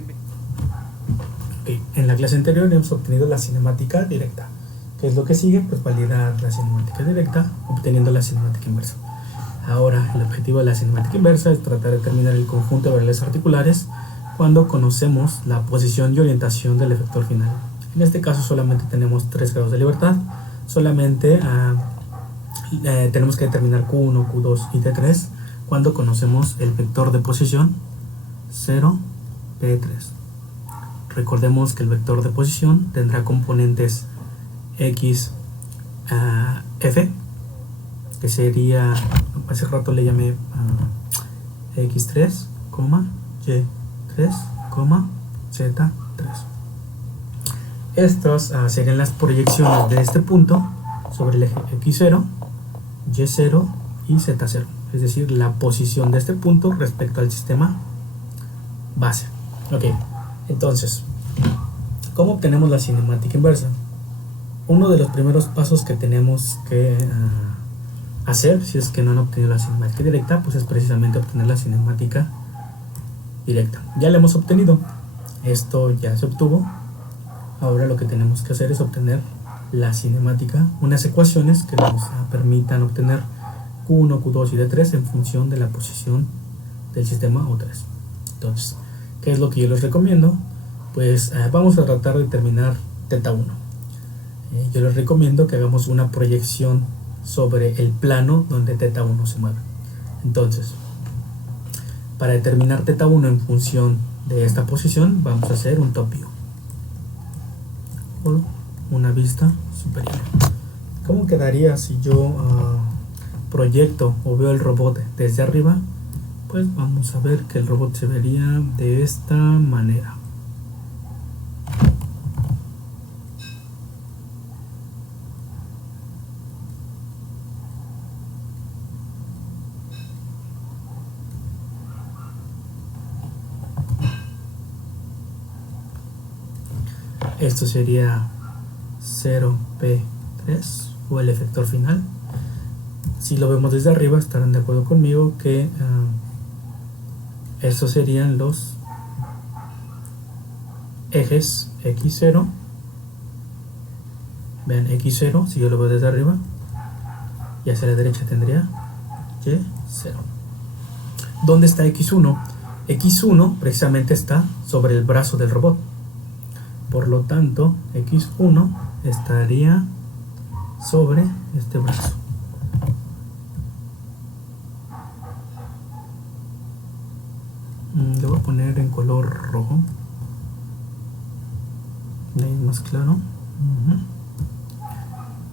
Ok, en la clase anterior hemos obtenido la cinemática directa. ¿Qué es lo que sigue? Pues validar la cinemática directa obteniendo la cinemática inversa. Ahora, el objetivo de la cinemática inversa es tratar de determinar el conjunto de variables articulares cuando conocemos la posición y orientación del efector final. En este caso solamente tenemos 3 grados de libertad, solamente tenemos que determinar Q1, Q2 y T3 cuando conocemos el vector de posición 0, P3. Recordemos que el vector de posición tendrá componentes X, F, que sería, hace rato le llamé X3, Y3, Z3. Estas serían las proyecciones de este punto sobre el eje X0, Y0 y Z0, es decir, la posición de este punto respecto al sistema base. Ok, entonces, ¿cómo obtenemos la cinemática inversa? Uno de los primeros pasos que tenemos que hacer, si es que no han obtenido la cinemática directa, pues es precisamente obtener la cinemática directa. Ya la hemos obtenido, esto ya se obtuvo. Ahora lo que tenemos que hacer es obtener la cinemática, unas ecuaciones que nos permitan obtener Q1, Q2 y D3 en función de la posición del sistema O3. Entonces, ¿qué es lo que yo les recomiendo? Pues vamos a tratar de determinar θ1. Yo les recomiendo que hagamos una proyección sobre el plano donde θ1 se mueve. Entonces, para determinar θ1 en función de esta posición, vamos a hacer un top view, o una vista superior. ¿Cómo quedaría si yo proyecto o veo el robot desde arriba? Pues vamos a ver que el robot se vería de esta manera. Esto sería 0P3 o el efector final. Si lo vemos desde arriba, estarán de acuerdo conmigo que estos serían los ejes X0. Vean, X0, si yo lo veo desde arriba, y hacia la derecha tendría Y0. ¿Dónde está X1? X1 precisamente está sobre el brazo del robot. Por lo tanto, X1 estaría sobre este brazo. Le voy a poner en color rojo. Ahí más claro.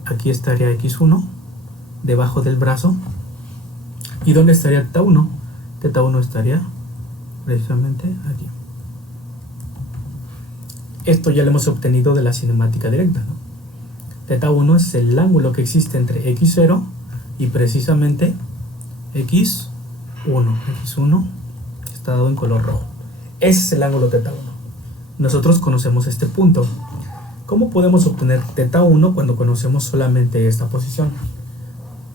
Aquí estaría X1 debajo del brazo. ¿Y dónde estaría θ1? θ1 estaría precisamente aquí. Esto ya lo hemos obtenido de la cinemática directa, ¿no? θ1 es el ángulo que existe entre X0 y precisamente X1. X1 está dado en color rojo. Ese es el ángulo θ1. Nosotros conocemos este punto. ¿Cómo podemos obtener θ1 cuando conocemos solamente esta posición?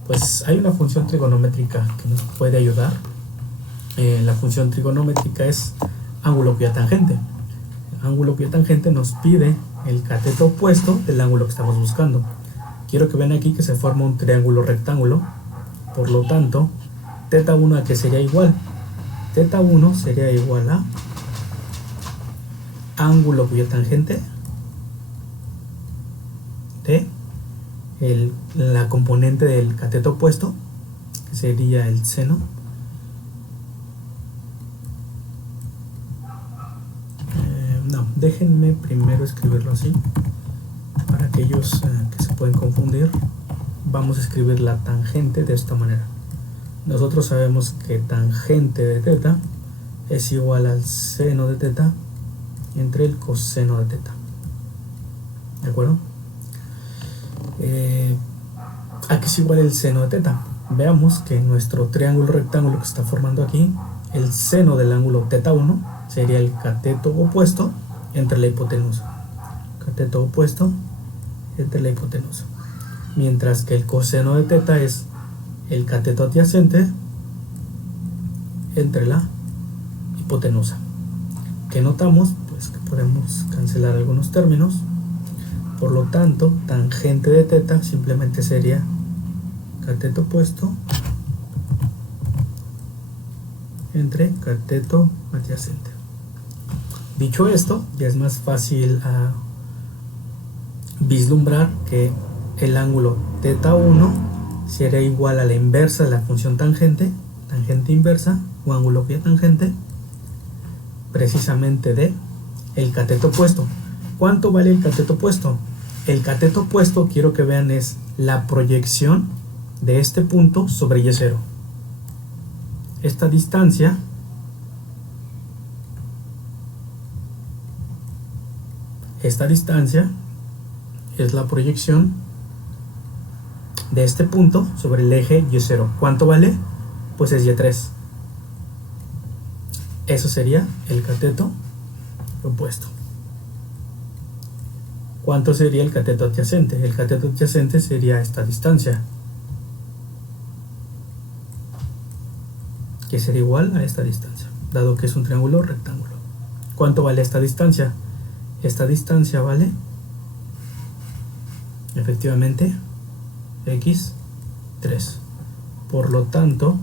Pues hay una función trigonométrica que nos puede ayudar. La función trigonométrica es ángulo cuya tangente. Ángulo cuya tangente nos pide el cateto opuesto del ángulo que estamos buscando. Quiero que vean aquí que se forma un triángulo rectángulo. Por lo tanto, θ1 a qué sería igual. θ1 sería igual a ángulo cuya tangente de la componente del cateto opuesto, que sería el seno, déjenme primero escribirlo así para aquellos que se pueden confundir. Vamos a escribir la tangente de esta manera. Nosotros sabemos que tangente de θ es igual al seno de θ entre el coseno de θ. ¿De acuerdo? ¿A qué es igual el seno de θ? Veamos que nuestro triángulo rectángulo que está formando aquí, el seno del ángulo θ1 sería el cateto opuesto entre la hipotenusa. Cateto opuesto entre la hipotenusa. Mientras que el coseno de θ es el cateto adyacente entre la hipotenusa. Ok, ¿Qué notamos? Pues que podemos cancelar algunos términos. Por lo tanto, tangente de teta simplemente sería cateto opuesto entre cateto adyacente. Dicho esto, ya es más fácil vislumbrar que el ángulo teta 1 sería igual a la inversa de la función tangente, tangente inversa o ángulo tangente, precisamente de el cateto opuesto. ¿Cuánto vale el cateto opuesto? El cateto opuesto, quiero que vean, es la proyección de este punto sobre Y0. Esta distancia es la proyección de este punto sobre el eje Y0. ¿Cuánto vale? Pues es Y3. Eso sería el cateto opuesto. ¿Cuánto sería el cateto adyacente? El cateto adyacente sería esta distancia, que sería igual a esta distancia, dado que es un triángulo rectángulo. ¿Cuánto vale esta distancia? Esta distancia vale efectivamente x3. Por lo tanto,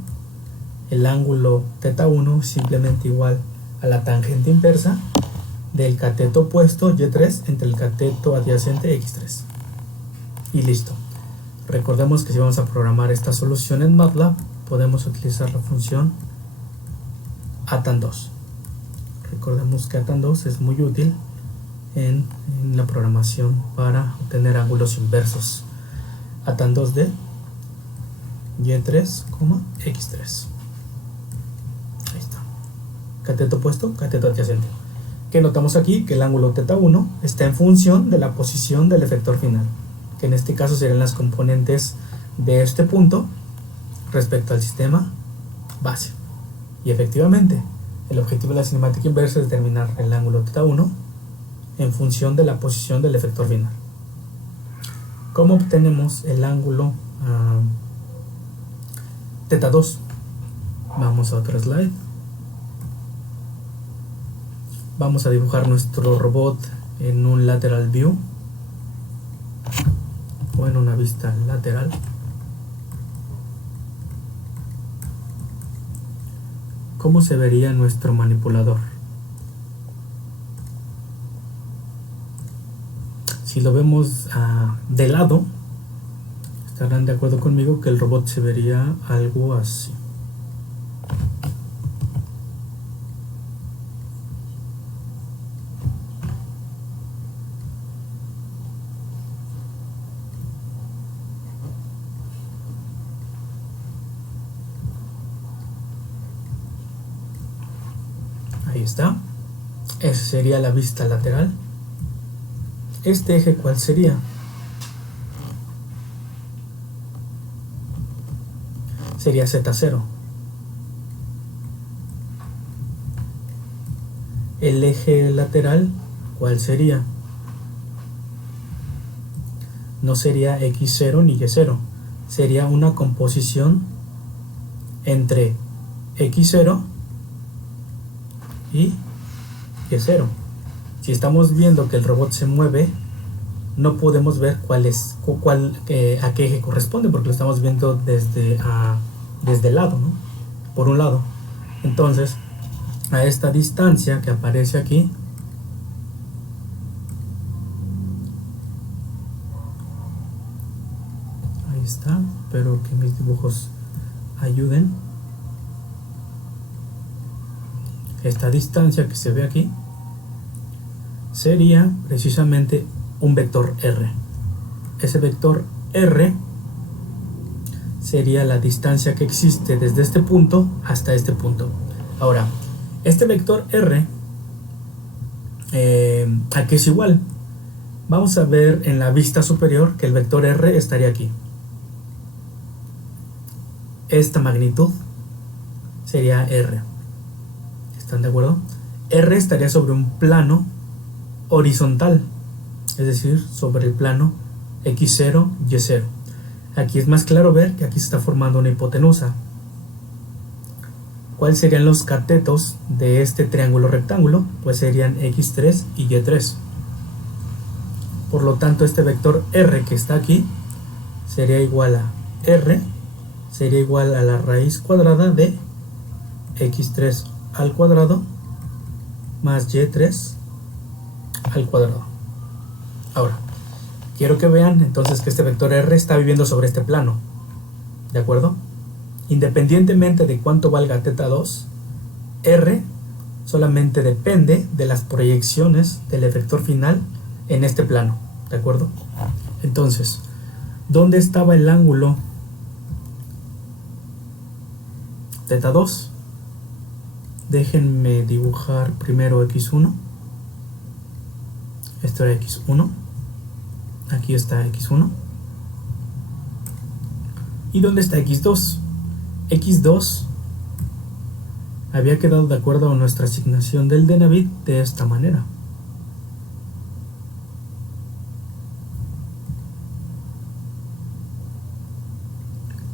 el ángulo teta 1 es simplemente igual a la tangente inversa del cateto opuesto Y3 entre el cateto adyacente X3. Y listo. Recordemos que si vamos a programar esta solución en MATLAB, podemos utilizar la función atan2. Recordemos que atan2 es muy útil en la programación para obtener ángulos inversos. atan2 de Y3, X3. Ahí está. Cateto opuesto, cateto adyacente. Que notamos aquí que el ángulo teta 1 está en función de la posición del efector final, que en este caso serían las componentes de este punto respecto al sistema base. Y efectivamente, el objetivo de la cinemática inversa es determinar el ángulo teta 1 en función de la posición del efector final. ¿Cómo obtenemos el ángulo teta 2? Vamos a otro slide. Vamos a dibujar nuestro robot en un lateral view o en una vista lateral. ¿Cómo se vería nuestro manipulador? Si lo vemos de lado, estarán de acuerdo conmigo que el robot se vería algo así. Ahí está. Esa sería la vista lateral. Este eje, ¿cuál sería? Sería Z0. El eje lateral, ¿cuál sería? No sería X0 ni Y0. Sería una composición entre X0 y Y0. Si estamos viendo que el robot se mueve, no podemos ver a qué eje corresponde, porque lo estamos viendo desde el lado, ¿no? Por un lado. Entonces, a esta distancia que aparece aquí, ahí está, espero que mis dibujos ayuden. Esta distancia que se ve aquí sería precisamente un vector R. Ese vector R sería la distancia que existe desde este punto hasta este punto. Ahora, este vector R, ¿a qué es igual? Vamos a ver en la vista superior que el vector R estaría aquí. Esta magnitud sería R. ¿Están de acuerdo? R estaría sobre un plano horizontal, es decir, sobre el plano X0, Y0. Aquí es más claro ver que aquí se está formando una hipotenusa. ¿Cuáles serían los catetos de este triángulo rectángulo? Pues serían x3 y y3. Por lo tanto, este vector r que está aquí sería igual a r, sería igual a la raíz cuadrada de x3 al cuadrado más y3 al cuadrado. Ahora, quiero que vean entonces que este vector r está viviendo sobre este plano, ¿de acuerdo? Independientemente de cuánto valga θ2, r solamente depende de las proyecciones del efector final en este plano, ¿de acuerdo? Entonces, ¿dónde estaba el ángulo θ2? Déjenme dibujar primero x1. Esto era x1. Aquí está x1. ¿Y dónde está x2? X2 había quedado de acuerdo a nuestra asignación del Denavit de esta manera.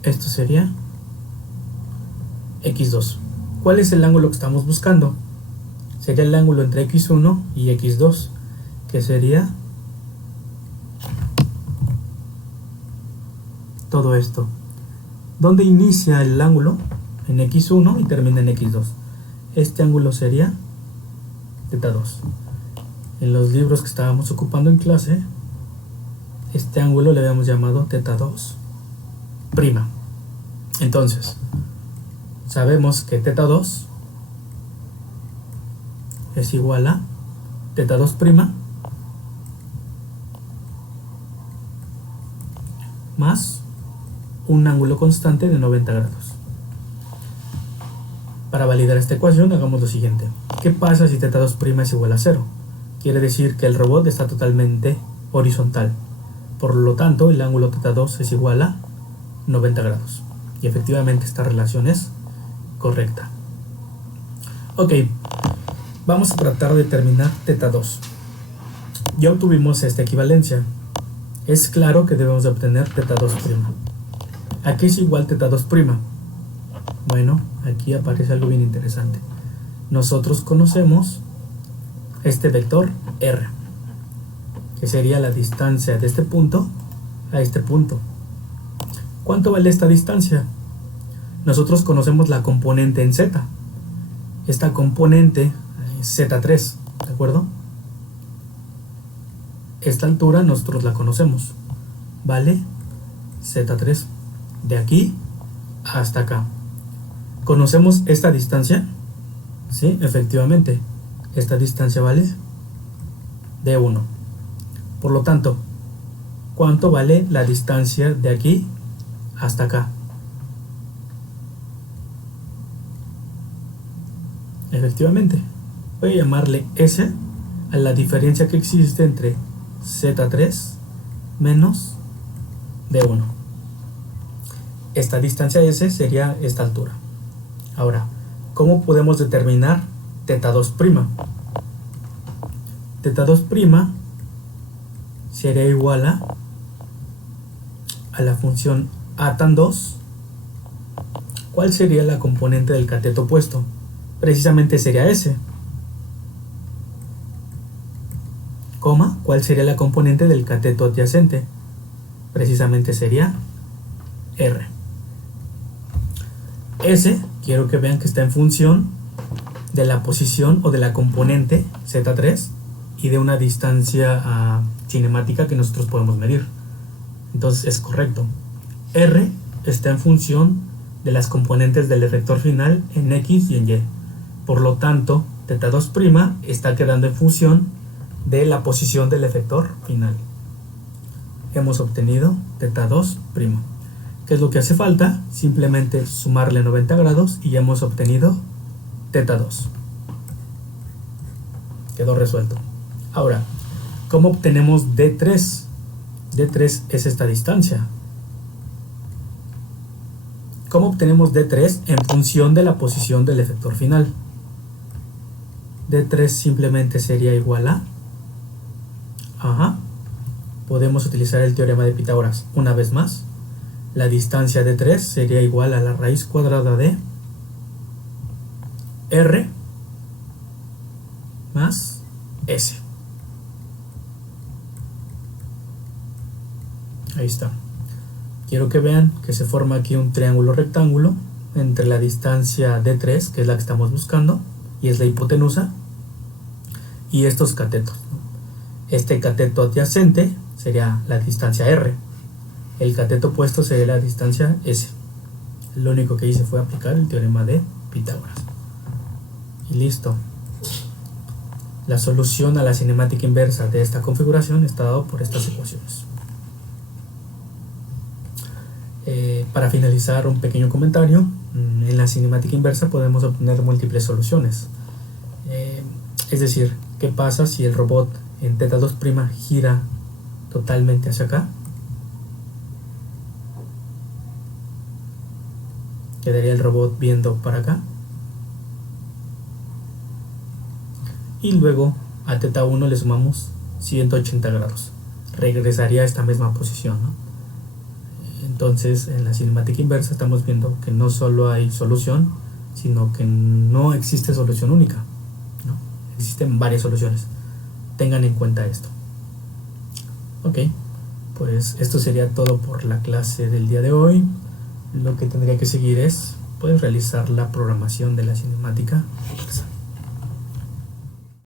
Esto sería x2. ¿Cuál es el ángulo que estamos buscando? Sería el ángulo entre x1 y x2, que sería todo esto. ¿Dónde inicia el ángulo? En x1 y termina en x2. Este ángulo sería θ2. En los libros que estábamos ocupando en clase, este ángulo le habíamos llamado θ2'. Entonces, sabemos que θ2 es igual a θ2' más un ángulo constante de 90 grados. Para validar esta ecuación hagamos lo siguiente. ¿Qué pasa si θ2' es igual a 0? Quiere decir que el robot está totalmente horizontal. Por lo tanto, el ángulo θ2 es igual a 90 grados. Y efectivamente esta relación es correcta. Ok, vamos a tratar de determinar θ2. Ya obtuvimos esta equivalencia. Es claro que debemos de obtener θ2'. ¿A qué es igual θ2'? Bueno, aquí aparece algo bien interesante. Nosotros conocemos este vector r, que sería la distancia de este punto a este punto. ¿Cuánto vale esta distancia? Nosotros conocemos la componente en z. Esta componente es z3, ¿de acuerdo? Esta altura nosotros la conocemos. Vale z3. De aquí hasta acá. ¿Conocemos esta distancia? Sí, efectivamente. Esta distancia vale d1. Por lo tanto, ¿cuánto vale la distancia de aquí hasta acá? Efectivamente, voy a llamarle S a la diferencia que existe entre Z3 menos D1. Esta distancia S sería esta altura. Ahora, ¿cómo podemos determinar θ2'? θ2' sería igual a la función a tan 2. ¿Cuál sería la componente del cateto opuesto? Precisamente sería S. Coma, ¿cuál sería la componente del cateto adyacente? Precisamente sería R. S, quiero que vean que está en función de la posición o de la componente Z3 y de una distancia cinemática que nosotros podemos medir. Entonces es correcto. R está en función de las componentes del efector final en X y en Y. Por lo tanto, θ2' está quedando en función de la posición del efector final. Hemos obtenido θ2'. ¿Qué es lo que hace falta? Simplemente sumarle 90 grados y ya hemos obtenido θ2. Quedó resuelto. Ahora, ¿cómo obtenemos D3? D3 es esta distancia. ¿Cómo obtenemos D3 en función de la posición del efector final? D3 simplemente sería igual a... Podemos utilizar el teorema de Pitágoras una vez más. La distancia D3 sería igual a la raíz cuadrada de R más S. Ahí está. Quiero que vean que se forma aquí un triángulo rectángulo entre la distancia D3, que es la que estamos buscando, y es la hipotenusa, y estos catetos. Este cateto adyacente sería la distancia R. El cateto opuesto sería la distancia S. Lo único que hice fue aplicar el teorema de Pitágoras. Y listo. La solución a la cinemática inversa de esta configuración está dado por estas ecuaciones. Para finalizar, un pequeño comentario. En la cinemática inversa podemos obtener múltiples soluciones. Es decir, ¿qué pasa si el robot en θ2' gira totalmente hacia acá? Quedaría el robot viendo para acá. Y luego a θ1 le sumamos 180 grados. Regresaría a esta misma posición, ¿no? Entonces, en la cinemática inversa estamos viendo que no solo hay solución, sino que no existe solución única, ¿no? Existen varias soluciones. Tengan en cuenta esto. Ok, pues esto sería todo por la clase del día de hoy. Lo que tendría que seguir es, pues, realizar la programación de la cinemática inversa.